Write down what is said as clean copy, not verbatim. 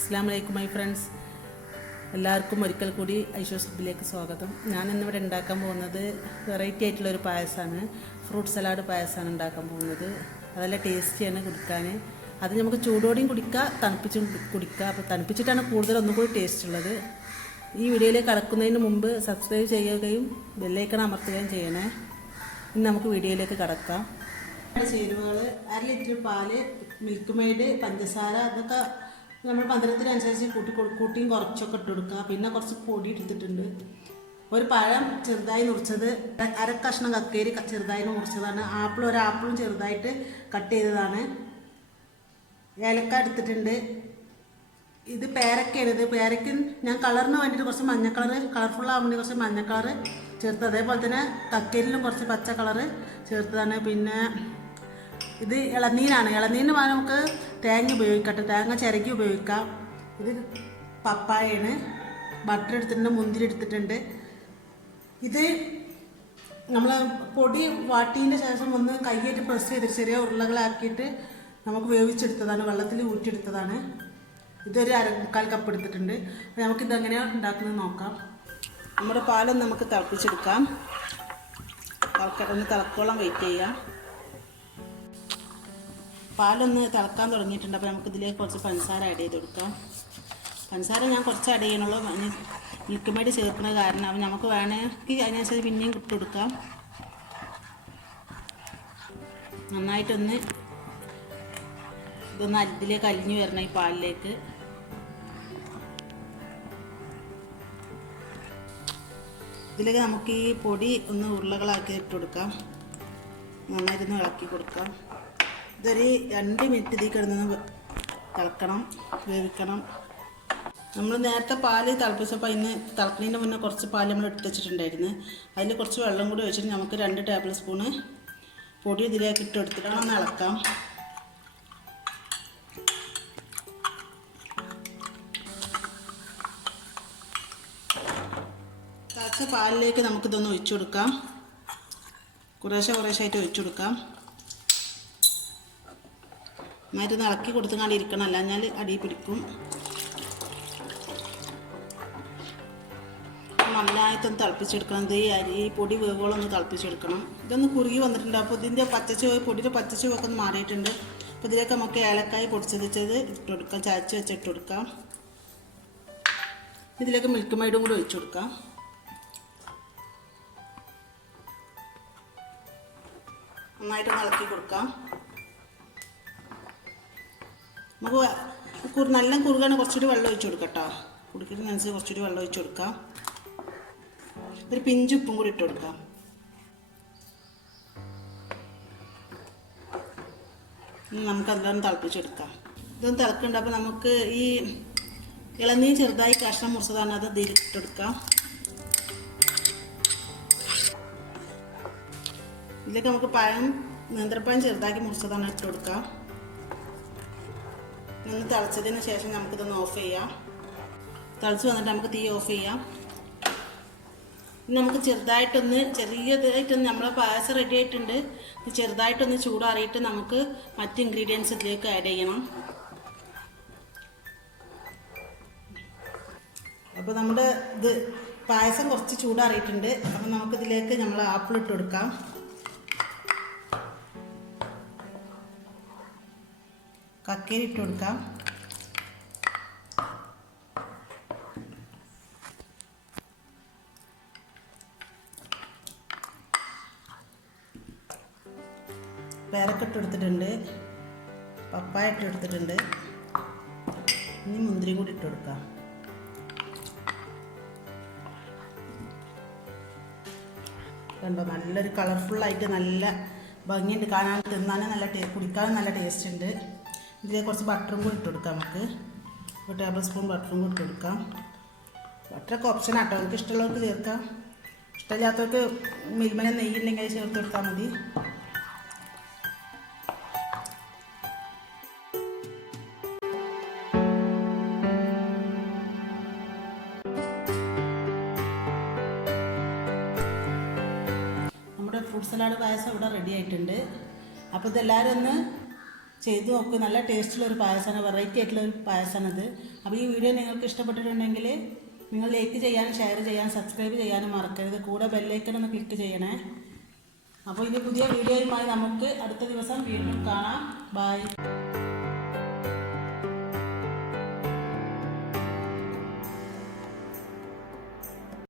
അസ്സലാമു my friends, എല്ലാവർക്കും ഒരിക്കൽ കൂടി ഐഷൂസിലേക്ക് സ്വാഗതം. ഞാൻ ഇന്നിവിടെ ഉണ്ടാക്കാൻ പോകുന്നത് വെറൈറ്റി ആയിട്ടുള്ളൊരു പായസമാണ്. ഫ്രൂട്ട് സലാഡ് പായസമാണ് ഉണ്ടാക്കാൻ പോകുന്നത്. അതല്ല ടേസ്റ്റിയാണ് കുടിക്കാൻ. അത് നമുക്ക് ചൂടോടെയും കുടിക്കുക, തണുപ്പിച്ചും കുടിക്കുക. അപ്പോൾ തണുപ്പിച്ചിട്ടാണ് കൂടുതൽ ഒന്നും കൂടി ടേസ്റ്റ് ഉള്ളത്. ഈ വീഡിയോയിലേക്ക് കടക്കുന്നതിന് മുമ്പ് സബ്സ്ക്രൈബ് ചെയ്യുകയും ബെല്ലൈക്കൺ അമർത്തുകയും ചെയ്യണേ. ഇനി നമുക്ക് വീഡിയോയിലേക്ക് കടക്കാം. ചേരുവകൾ: 1 ലിറ്റർ പാല്, മിൽക്ക് മെയ്ഡ്, പഞ്ചസാര, അതൊക്കെ നമ്മൾ മധുരത്തിനനുസരിച്ച് കൂട്ടിയും കുറച്ചൊക്കെ ഇട്ട് കൊടുക്കുക. പിന്നെ കുറച്ച് പൊടി എടുത്തിട്ടുണ്ട്. ഒരു പഴം ചെറുതായി മുറിച്ചത്, 1/2 കഷ്ണം കക്കേരി ചെറുതായി മുറിച്ചതാണ്. ഒരാപ്പിളും ചെറുതായിട്ട് കട്ട് ചെയ്തതാണ്. ഏലക്ക എടുത്തിട്ടുണ്ട്. ഇത് പേരക്കയാണ്. പേരയ്ക്ക് ഞാൻ കളറിന് വേണ്ടിയിട്ട് കുറച്ച് മഞ്ഞ കളർഫുള്ളാകാൻ വേണ്ടി കുറച്ച് മഞ്ഞ കളറ് ചേർത്ത്, അതേപോലെ തന്നെ കക്കരിയിലും കുറച്ച് പച്ച കളറ് ചേർത്തതാണ്. പിന്നെ ഇത് ഇളനീരാണ്. ഇളനീരിന് പകരം നമുക്ക് തേങ്ങ ഉപയോഗിക്കട്ടെ, തേങ്ങ ചിരകി ഉപയോഗിക്കാം. ഇത് പപ്പായയാണ്. ബട്ടർ എടുത്തിട്ടുണ്ട്, മുന്തിരി എടുത്തിട്ടുണ്ട്. ഇത് നമ്മൾ പൊടി വാട്ടിയതിൻ്റെ ശേഷം ഒന്ന് കൈയായിട്ട് പ്രസ് ചെയ്തിട്ട് ചെറിയ ഉരുളകളാക്കിയിട്ട് നമുക്ക് വേവിച്ചെടുത്തതാണ്, വെള്ളത്തിൽ ഊറ്റിയെടുത്തതാണ്. ഇതൊരു 1/4 കപ്പ് എടുത്തിട്ടുണ്ട്. അപ്പോൾ നമുക്കിതെങ്ങനെയാണ് ഉണ്ടാക്കുന്നത് നോക്കാം. നമ്മുടെ പാലൊന്ന് നമുക്ക് തിളപ്പിച്ചെടുക്കാം. ഒന്ന് തിളക്കോളം വെയിറ്റ് ചെയ്യാം. പാലൊന്ന് തിളക്കാൻ തുടങ്ങിയിട്ടുണ്ട്. അപ്പോൾ നമുക്കിതിലേക്ക് കുറച്ച് പഞ്ചസാര ആഡ് ചെയ്ത് കൊടുക്കാം. പഞ്ചസാര ഞാൻ കുറച്ച് ആഡ് ചെയ്യണുള്ളൂ. മിൽക്ക് മെയ്ഡ് ചേർക്കുന്ന കാരണം അപ്പോൾ നമുക്ക് വേണമെങ്കിൽ അതിനനുസരിച്ച് പിന്നെയും ഇട്ട് കൊടുക്കാം. നന്നായിട്ടൊന്ന് ഇതിലേക്ക് അലിഞ്ഞു വരണം ഈ പാലിലേക്ക്. ഇതിലേക്ക് നമുക്ക് ഈ പൊടി ഒന്ന് ഉരുളകളാക്കി ഇട്ട് കൊടുക്കാം. നന്നായിട്ടൊന്ന് ഇളക്കി കൊടുക്കാം. ഇതൊരു 2 മിനിറ്റ് ഇതിൽ കിടന്ന് തിളക്കണം, വേവിക്കണം. നമ്മൾ നേരത്തെ പാല് തിളപ്പിച്ചപ്പോൾ അതിന് തിളക്കുന്നതിന് മുന്നേ കുറച്ച് പാൽ നമ്മൾ എടുത്ത് വെച്ചിട്ടുണ്ടായിരുന്നു. അതിൽ കുറച്ച് വെള്ളം കൂടി വെച്ചിട്ട് നമുക്ക് 2 ടേബിൾ സ്പൂണ് പൊടി ഇതിലേക്ക് ഇട്ട് എടുത്തിട്ട് ഒന്ന് ഇളക്കാം. തിളച്ച പാലിലേക്ക് നമുക്കിതൊന്ന് ഒഴിച്ചു കൊടുക്കാം. കുറേശ്ശായിട്ട് ഒഴിച്ചു കൊടുക്കാം. നന്നായിട്ടൊന്ന് ഇളക്കി കൊടുത്തുകൊണ്ട് ഇരിക്കണം, അല്ലാഞ്ഞാൽ അടി പിടിക്കും. നന്നായിട്ടൊന്ന് തിളപ്പിച്ചെടുക്കണം. ഈ പൊടി വേവോളം ഒന്ന് തിളപ്പിച്ചെടുക്കണം. ഇതൊന്ന് കുറുകി വന്നിട്ടുണ്ട്. അപ്പോൾ ഇതിൻ്റെ പൊടിയുടെ പച്ചച്ചുവൊക്കെ ഒന്ന് മാറിയിട്ടുണ്ട്. അപ്പോൾ ഇതിലേക്ക് നമുക്ക് ഏലക്കായ പൊടിച്ചത് ഇട്ട് കൊടുക്കാം, ചതച്ച് വെച്ച് ഇട്ട് കൊടുക്കാം. ഇതിലേക്ക് മിൽക്ക് മെയ്ഡും കൂടി ഒഴിച്ചു കൊടുക്കാം. നന്നായിട്ടൊന്ന് ഇളക്കി കൊടുക്കാം. നമുക്ക് നല്ല കുറുകാണ്, കുറച്ചുകൂടി വെള്ളം ഒഴിച്ചു കൊടുക്കാം കേട്ടോ. കുടിക്കുന്നതിനനുസരിച്ച് കുറച്ചുകൂടി വെള്ളം ഒഴിച്ചു കൊടുക്കാം. ഒരു പിഞ്ച് ഉപ്പും കൂടി ഇട്ട് കൊടുക്കാം. നമുക്കതെല്ലാം തിളപ്പിച്ചെടുക്കാം. ഇതൊന്ന് തിളക്കുന്നുണ്ട്. അപ്പോൾ നമുക്ക് ഈ ഇളനീർ ചെറുതായി കഷ്ണം മുറിച്ചതാണ്, അത് ഇതിൽ ഇട്ടെടുക്കാം. ഇതിലേക്ക് നമുക്ക് നേന്ത്രപ്പഴം ചെറുതാക്കി മുറിച്ചതാണ് ഇട്ട് കൊടുക്കാം. ഒന്ന് തിളച്ചതിന് ശേഷം നമുക്കിതൊന്ന് ഓഫ് ചെയ്യാം. തിളച്ച് വന്നിട്ട് നമുക്ക് തീ ഓഫ് ചെയ്യാം. ഇനി നമുക്ക് ചെറിയതായിട്ടൊന്ന് നമ്മളെ പായസം റെഡി ആയിട്ടുണ്ട്. ചെറുതായിട്ടൊന്ന് ചൂടാറിയിട്ട് നമുക്ക് മറ്റ് ഇൻഗ്രീഡിയൻസ് ഇതിലേക്ക് ആഡ് ചെയ്യണം. അപ്പോൾ നമ്മുടെ പായസം കുറച്ച് ചൂടാറിയിട്ടുണ്ട്. അപ്പോൾ നമുക്കിതിലേക്ക് നമ്മൾ ആപ്പിൾ ഇട്ട് കൊടുക്കാം. കക്കേരി ഇട്ട് കൊടുക്കാം. പേരക്ക ഇട്ട് എടുത്തിട്ടുണ്ട്. പപ്പായ ഇട്ട് എടുത്തിട്ടുണ്ട്. ഇനി മുന്തിരി കൂടി ഇട്ട് കൊടുക്കാം. കണ്ടോ, നല്ലൊരു കളർഫുള്ളായിട്ട് നല്ല ഭംഗിയുണ്ട് കാണാൻ, തിന്നാനും നല്ല കുടിക്കാനും നല്ല ടേസ്റ്റ് ഉണ്ട്. ഇതിലേക്ക് കുറച്ച് ബട്ടറും കൂടി ഇട്ട് കൊടുക്കാം. നമുക്ക് 1 ടേബിൾ സ്പൂൺ ബട്ടറും കൂടി ഇട്ട് കൊടുക്കാം. ബട്ടറൊക്കെ ഓപ്ഷൻ ആട്ടോ, നമുക്ക് ഇഷ്ടമുള്ളവർക്ക് ചേർക്കാം. ഇഷ്ടമില്ലാത്തവർക്ക് മിൽമയിൽ നെയ്യ് ഉണ്ടെങ്കിൽ അത് ചേർത്ത് കൊടുത്താൽ മതി. നമ്മുടെ ഫ്രൂട്ട് സലാഡ് പായസം ഇവിടെ റെഡി ആയിട്ടുണ്ട്. അപ്പോൾ ഇതെല്ലാവരും ഒന്ന് ചെയ്ത് നോക്ക്. നല്ല ടേസ്റ്റുള്ളൊരു പായസമാണ്, വെറൈറ്റി ആയിട്ടുള്ളൊരു പായസമാണിത്. അപ്പോൾ ഈ വീഡിയോ നിങ്ങൾക്ക് ഇഷ്ടപ്പെട്ടിട്ടുണ്ടെങ്കിൽ നിങ്ങൾ ലൈക്ക് ചെയ്യാനും ഷെയർ ചെയ്യാനും സബ്സ്ക്രൈബ് ചെയ്യാനും മറക്കരുത്. കൂടെ ബെല്ലൈക്കൺ ഒന്ന് ക്ലിക്ക് ചെയ്യണേ. അപ്പോൾ ഇനി പുതിയ വീഡിയോയുമായി നമുക്ക് അടുത്ത ദിവസം വീണ്ടും കാണാം. ബൈ.